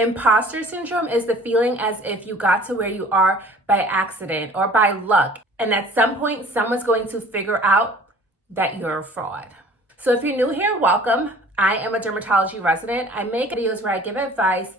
Imposter syndrome is the feeling as if you got to where you are by accident or by luck, and at some point, someone's going to figure out that you're a fraud. So if you're new here, welcome. I am a dermatology resident. I make videos where I give advice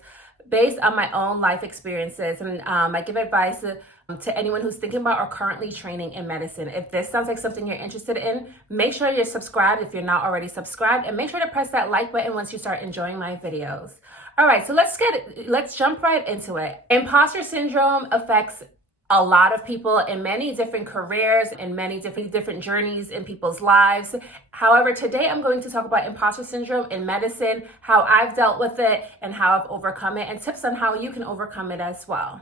based on my own life experiences, and I give advice to anyone who's thinking about or currently training in medicine. If this sounds like something you're interested in, make sure you're subscribed if you're not already subscribed, and make sure to press that like button once you start enjoying my videos. All right, so let's jump right into it. Imposter syndrome affects a lot of people in many different careers and many different journeys in people's lives. However, today I'm going to talk about imposter syndrome in medicine, how I've dealt with it and how I've overcome it, and tips on how you can overcome it as well.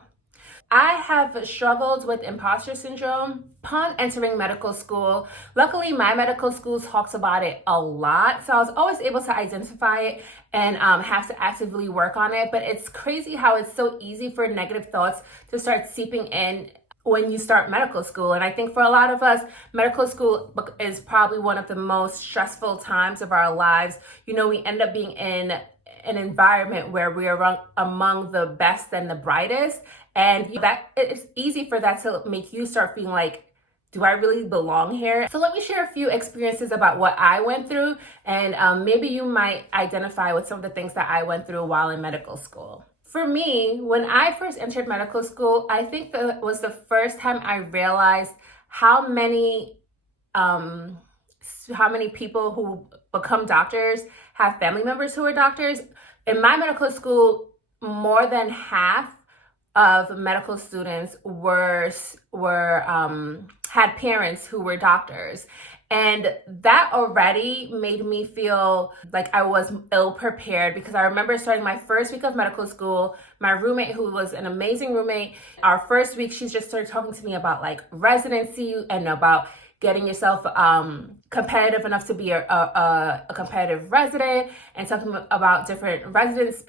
I have struggled with imposter syndrome upon entering medical school. Luckily, my medical school talks about it a lot, so I was always able to identify it and have to actively work on it. But it's crazy how it's so easy for negative thoughts to start seeping in when you start medical school. And I think for a lot of us, medical school is probably one of the most stressful times of our lives. You know, we end up being in an environment where we are among the best and the brightest, and that it's easy for that to make you start feeling like, do I really belong here? So let me share a few experiences about what I went through, and maybe you might identify with some of the things that I went through while in medical school. For me, when I first entered medical school, I think that was the first time I realized how many people who become doctors have family members who are doctors. In my medical school, more than half of medical students had parents who were doctors. And that already made me feel like I was ill prepared, because I remember starting my first week of medical school, my roommate, who was an amazing roommate, our first week, she just started talking to me about like residency and about getting yourself competitive enough to be a competitive resident, and talking about different residency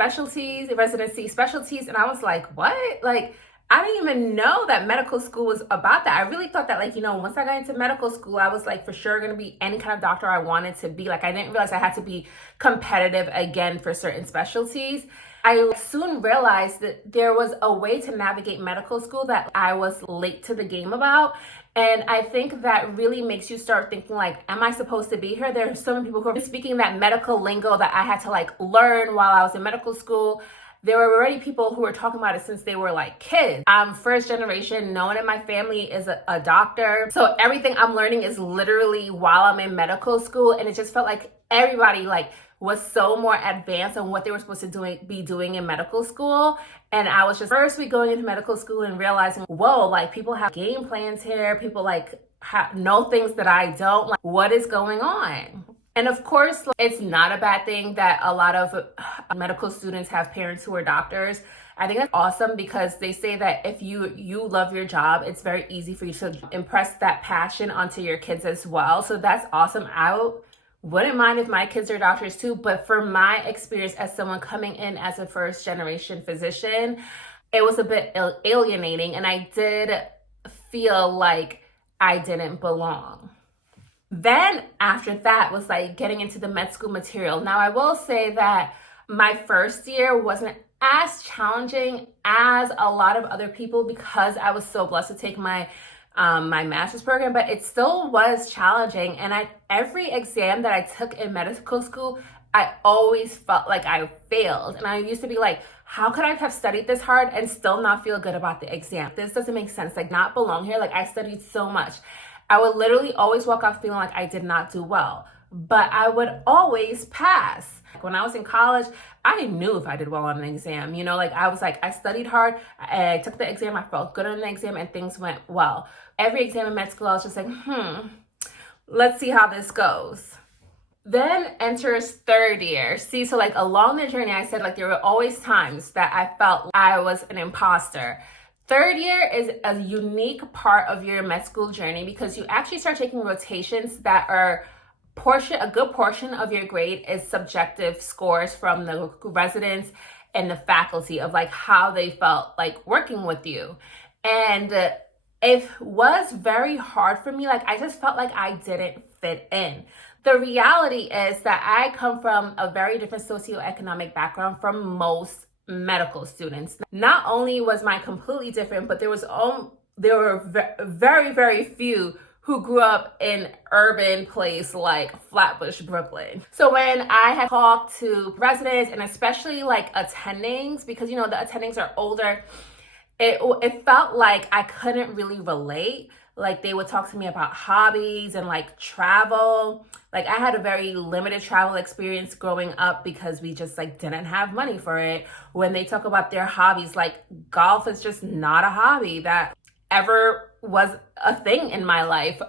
specialties. And I was like, what? Like, I didn't even know that medical school was about that. I really thought that, like, you know, once I got into medical school, I was like for sure going to be any kind of doctor I wanted to be. Like, I didn't realize I had to be competitive again for certain specialties. I soon realized that there was a way to navigate medical school that I was late to the game about. And I think that really makes you start thinking like, am I supposed to be here? There are so many people who are speaking that medical lingo that I had to like learn while I was in medical school. There were already people who were talking about it since they were like kids. I'm first generation. No one in my family is a doctor. So everything I'm learning is literally while I'm in medical school. And it just felt like everybody like was so more advanced on what they were supposed to be doing in medical school. And I was just first week going into medical school and realizing, whoa, like people have game plans here. People like know things that I don't. Like, what is going on? And of course, it's not a bad thing that a lot of medical students have parents who are doctors. I think that's awesome, because they say that if you love your job, it's very easy for you to impress that passion onto your kids as well. So that's awesome. I wouldn't mind if my kids are doctors too, but for my experience as someone coming in as a first generation physician, it was a bit alienating, and I did feel like I didn't belong. Then after that was like getting into the med school material. Now I will say that my first year wasn't as challenging as a lot of other people, because I was so blessed to take my master's program, but it still was challenging. And every exam that I took in medical school, I always felt like I failed. And I used to be like, how could I have studied this hard and still not feel good about the exam? This doesn't make sense. Like, not belong here. Like, I studied so much. I would literally always walk off feeling like I did not do well, but I would always pass. When I was in college, I knew if I did well on an exam, you know, like I was like, I studied hard, I took the exam, I felt good on the exam, and things went well. Every exam in med school, I was just like, let's see how this goes. Then enters third year. See, so like along the journey, I said like there were always times that I felt I was an imposter. Third year is a unique part of your med school journey, because you actually start taking rotations that are a good portion of your grade is subjective scores from the residents and the faculty of like how they felt like working with you. And it was very hard for me. Like, I just felt like I didn't fit in. The reality is that I come from a very different socioeconomic background from most medical students. Not only was mine completely different, but there were very, very few who grew up in urban place like Flatbush, Brooklyn. So when I had talked to residents and especially like attendings, because the attendings are older, it felt like I couldn't really relate. Like they would talk to me about hobbies and like travel. Like I had a very limited travel experience growing up because we just like didn't have money for it. When they talk about their hobbies, like golf is just not a hobby that ever was a thing in my life.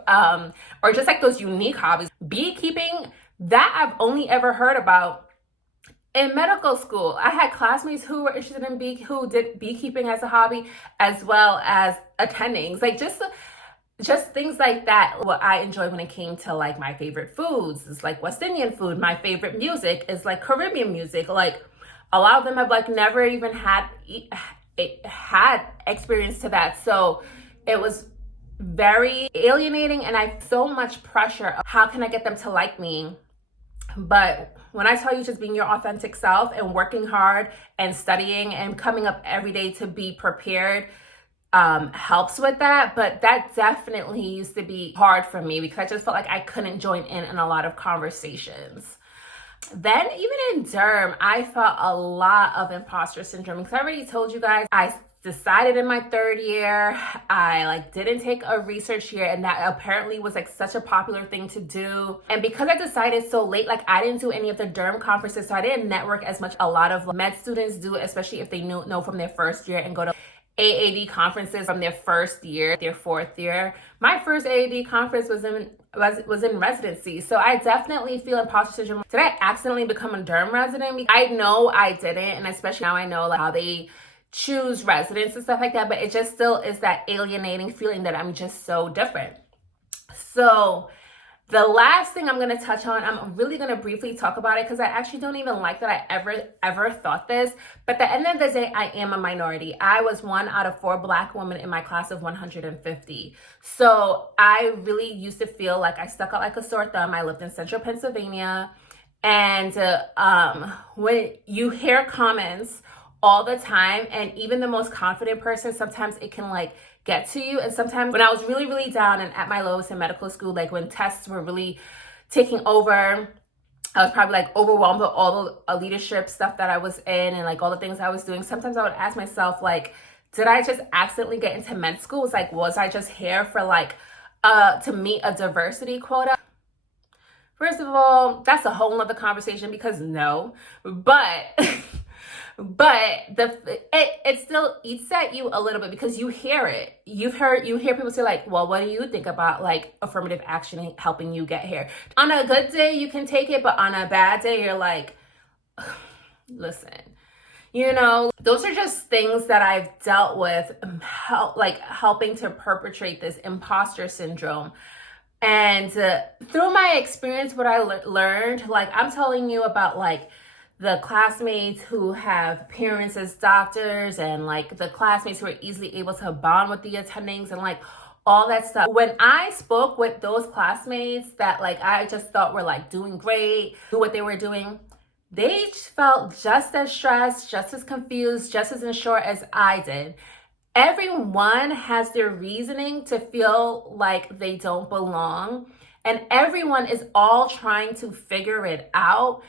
Or just like those unique hobbies. Beekeeping, that I've only ever heard about in medical school. I had classmates who were interested in who did beekeeping as a hobby, as well as attendings. Like just things like that. What I enjoy when it came to like my favorite foods is like West Indian food. My favorite music is like Caribbean music. Like a lot of them have like never even had experience to that. So it was very alienating, and I had so much pressure of how can I get them to like me. But when I tell you, just being your authentic self and working hard and studying and coming up every day to be prepared helps with that. But that definitely used to be hard for me because I just felt like I couldn't join in a lot of conversations. Then even in derm, I felt a lot of imposter syndrome because I already told you guys, I decided in my third year, I like didn't take a research year, and that apparently was like such a popular thing to do. And because I decided so late, like I didn't do any of the derm conferences, so I didn't network as much. A lot of med students do, especially if they know from their first year and go to AAD conferences from their first year, their fourth year. My first AAD conference was in residency. So I definitely feel imposter syndrome. Did I accidentally become a derm resident? I know I didn't, and especially now I know like how they choose residents and stuff like that, but it just still is that alienating feeling that I'm just so different. So the last thing I'm going to touch on, I'm really going to briefly talk about it because I actually don't even like that I ever thought this. But at the end of the day, I am a minority. I was one out of 4 Black women in my class of 150. So I really used to feel like I stuck out like a sore thumb. I lived in central Pennsylvania. And when you hear comments all the time, and even the most confident person, sometimes it can like get to you. And sometimes when I was really, really down and at my lowest in medical school, like when tests were really taking over, I was probably like overwhelmed with all the leadership stuff that I was in and like all the things I was doing. Sometimes I would ask myself, like, did I just accidentally get into med school? It's like, was I just here for like, to meet a diversity quota? First of all, that's a whole nother conversation because no, but it still eats at you a little bit because you hear it. You hear people say like, well, what do you think about like affirmative action helping you get here? On a good day, you can take it, but on a bad day, you're like, listen, those are just things that I've dealt with, helping to perpetrate this imposter syndrome. And through my experience, what I learned, like I'm telling you about like the classmates who have parents as doctors and like the classmates who are easily able to bond with the attendings and like all that stuff. When I spoke with those classmates that like I just thought were like doing great, do what they were doing, they felt just as stressed, just as confused, just as unsure as I did. Everyone has their reasoning to feel like they don't belong, and everyone is all trying to figure it out.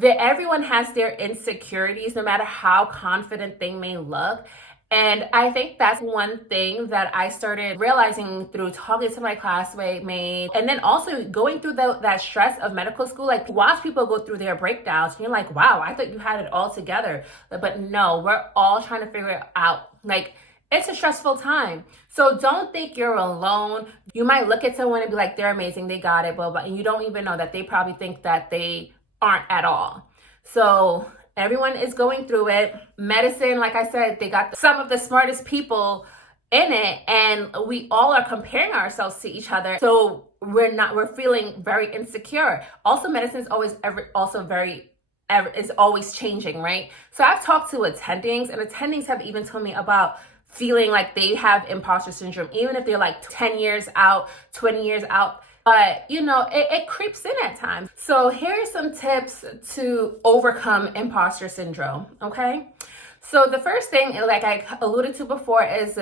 Everyone has their insecurities, no matter how confident they may look. And I think that's one thing that I started realizing through talking to my classmates, and then also going through that stress of medical school. Like, watch people go through their breakdowns, and you're like, wow, I thought you had it all together. But no, we're all trying to figure it out. Like, it's a stressful time. So don't think you're alone. You might look at someone and be like, they're amazing, they got it, blah, blah, and you don't even know that they probably think that they aren't at all. So everyone is going through it. Medicine, like I said, they got some of the smartest people in it, and we all are comparing ourselves to each other. So we're feeling very insecure. Also, medicine is always changing, right? So I've talked to attendings, and attendings have even told me about feeling like they have imposter syndrome, even if they're like 10 years out, 20 years out. But it creeps in at times. So here are some tips to overcome imposter syndrome. Okay. So the first thing, like I alluded to before, is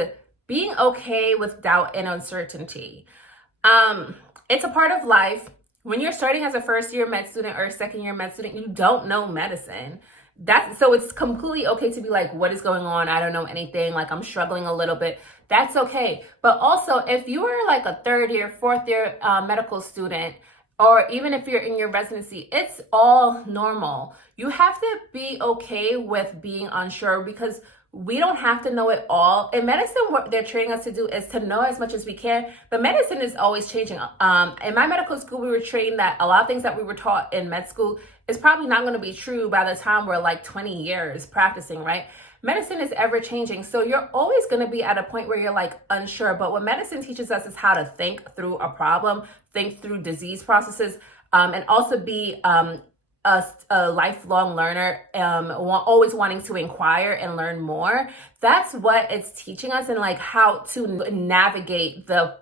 being okay with doubt and uncertainty. It's a part of life. When you're starting as a first year med student or a second year med student, you don't know medicine. So it's completely okay to be like, what is going on? I don't know anything. Like, I'm struggling a little bit. That's okay. But also, if you are like a third year, fourth year medical student, or even if you're in your residency, it's all normal. You have to be okay with being unsure, because we don't have to know it all. In medicine, what they're training us to do is to know as much as we can, but medicine is always changing. In my medical school, we were trained that a lot of things that we were taught in med school is probably not going to be true by the time we're like 20 years practicing, right? Medicine is ever changing. So you're always going to be at a point where you're like unsure. But what medicine teaches us is how to think through a problem, think through disease processes, and also be a lifelong learner, always wanting to inquire and learn more. That's what it's teaching us, and like how to navigate the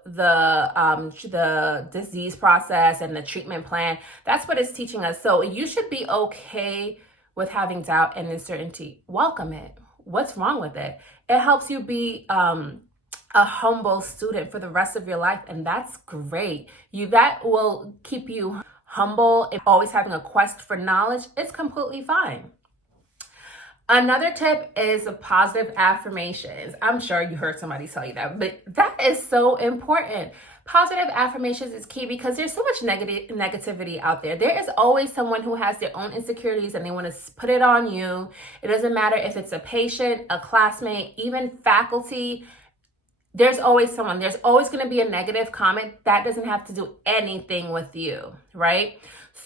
disease process and the treatment plan. That's what it's teaching us. So you should be okay with having doubt and uncertainty. Welcome it. What's wrong with it? It helps you be a humble student for the rest of your life, and that's great. That will keep you humble and always having a quest for knowledge. It's completely fine. Another tip is positive affirmations. I'm sure you heard somebody tell you that, but that is so important. Positive affirmations is key because there's so much negativity out there. There is always someone who has their own insecurities and they want to put it on you. It doesn't matter if it's a patient, a classmate, even faculty. There's always someone. There's always going to be a negative comment. That doesn't have to do anything with you, right?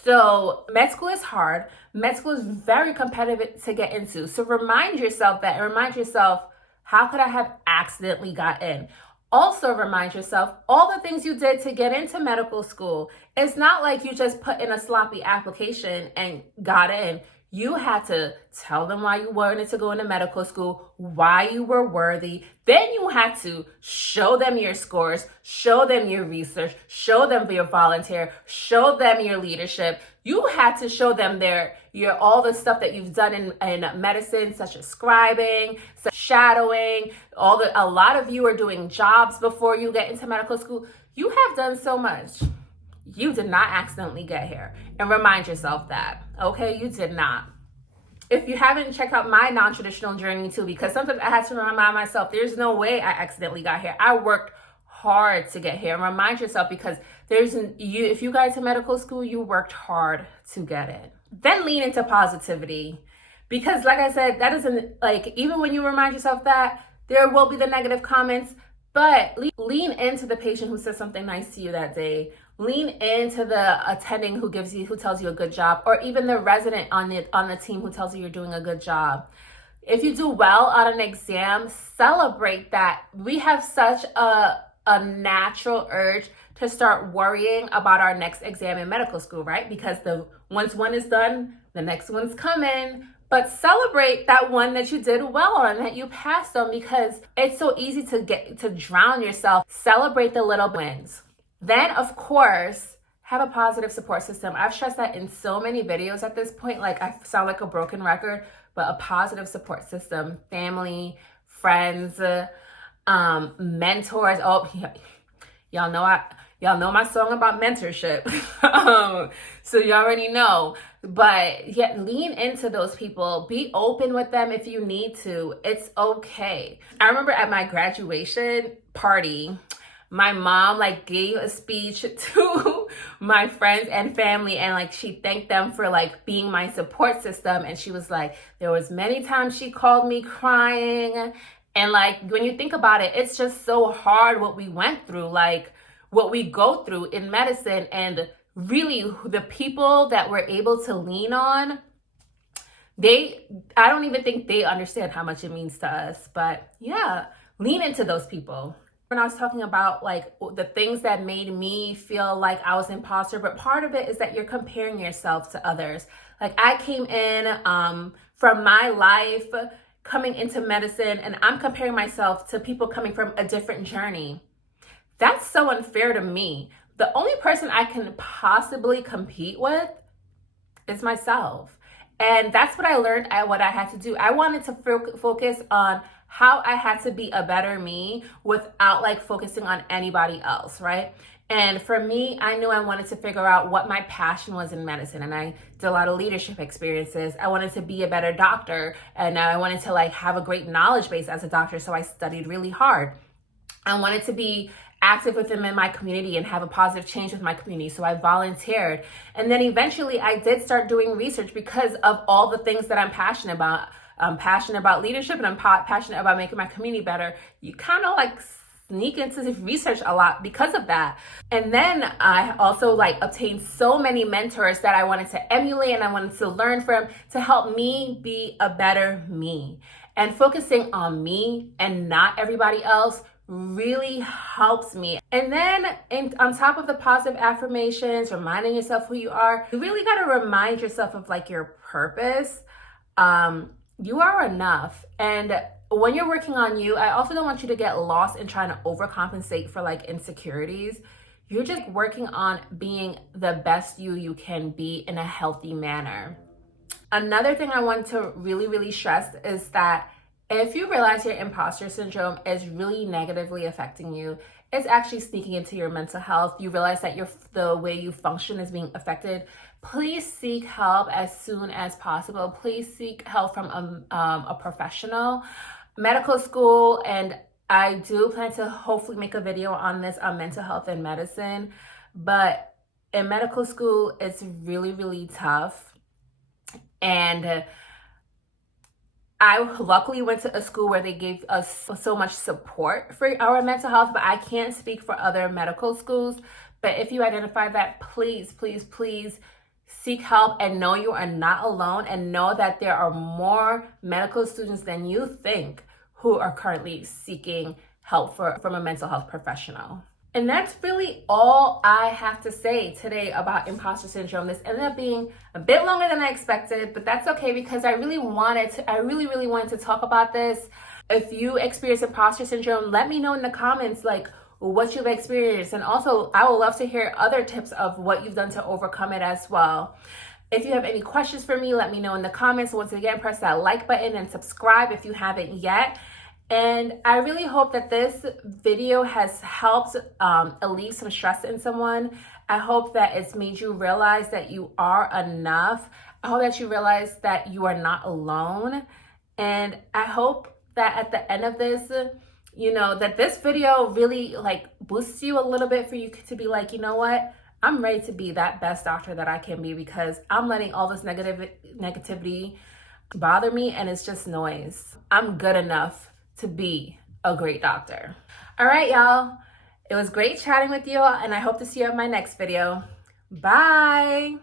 So med school is hard. Med school is very competitive to get into. So remind yourself that, and remind yourself, how could I have accidentally got in? Also remind yourself all the things you did to get into medical school. It's not like you just put in a sloppy application and got in. You had to tell them why you wanted to go into medical school, why you were worthy. Then you had to show them your scores, show them your research, show them your volunteer, show them your leadership. You had to show them all the stuff that you've done in medicine, such as scribing, such as shadowing. A lot of you are doing jobs before you get into medical school. You have done so much. You did not accidentally get here. And remind yourself that, okay? You did not. If you haven't checked out my non-traditional journey too, because sometimes I had to remind myself, there's no way I accidentally got here. I worked hard to get here. And remind yourself, because if you got into medical school, you worked hard to get it. Then lean into positivity. Because like I said, that doesn't, like, even when you remind yourself that, there will be the negative comments, but lean into the patient who says something nice to you that day. Lean into the attending who tells you a good job, or even the resident on the team who tells you you're doing a good job. If you do well on an exam, celebrate that. We have such a natural urge to start worrying about our next exam in medical school, right? Because once one is done, the next one's coming. But celebrate that one that you did well on, that you passed on, because it's so easy to drown yourself. Celebrate the little wins. Then, of course, have a positive support system. I've stressed that in so many videos at this point. Like, I sound like a broken record, but a positive support system, family, friends, mentors. Oh, y'all know my song about mentorship. So you already know. But yeah, lean into those people. Be open with them if you need to. It's okay. I remember at my graduation party, my mom gave a speech to my friends and family, and she thanked them for being my support system. And she was like, there was many times she called me crying. And when you think about it, it's just so hard what we went through, what we go through in medicine. And really the people that we're able to lean on, I don't even think they understand how much it means to us. But yeah, lean into those people. When I was talking about the things that made me feel like I was an imposter, but part of it is that you're comparing yourself to others. I came in from my life coming into medicine, and I'm comparing myself to people coming from a different journey. That's so unfair to me. the only person I can possibly compete with is myself. And that's what I learned what I had to do. I wanted to focus on how I had to be a better me without like focusing on anybody else, right? And for me, I knew I wanted to figure out what my passion was in medicine. And I did a lot of leadership experiences. I wanted to be a better doctor. And I wanted to like have a great knowledge base as a doctor. So I studied really hard. I wanted to be active with them in my community and have a positive change with my community. So I volunteered. And then eventually I did start doing research because of all the things that I'm passionate about. I'm passionate about leadership and I'm passionate about making my community better. You kind of like sneak into research a lot because of that. And then I also like obtained so many mentors that I wanted to emulate and I wanted to learn from to help me be a better me. And focusing on me and not everybody else really helps me. And then on top of the positive affirmations, reminding yourself who you are, you really got to remind yourself of like your purpose. You are enough. And when you're working on you, I also don't want you to get lost in trying to overcompensate for like insecurities. You're just working on being the best you can be in a healthy manner. Another thing I want to really stress is that if you realize your imposter syndrome is really negatively affecting you, it's actually sneaking into your mental health, you realize that the way you function is being affected, please seek help as soon as possible. Please seek help from a professional. Medical school, and I do plan to hopefully make a video on this on mental health and medicine, but in medical school, it's really tough. And I luckily went to a school where they gave us so much support for our mental health, but I can't speak for other medical schools. But if you identify that, please seek help and know you are not alone, and know that there are more medical students than you think who are currently seeking help from a mental health professional. And that's really all I have to say today about imposter syndrome. This ended up being a bit longer than I expected, but that's okay because I really wanted to talk about this. If you experience imposter syndrome, let me know in the comments like what you've experienced. And also, I would love to hear other tips of what you've done to overcome it as well. If you have any questions for me, let me know in the comments. Once again, press that like button and subscribe if you haven't yet. And I really hope that this video has helped alleviate some stress in someone. I hope that it's made you realize that you are enough. I hope that you realize that you are not alone. And I hope that at the end of this, that this video really like boosts you a little bit for you to be like, you know what? I'm ready to be that best doctor that I can be because I'm letting all this negativity bother me and it's just noise. I'm good enough to be a great doctor. All right, y'all. It was great chatting with you and I hope to see you in my next video. Bye.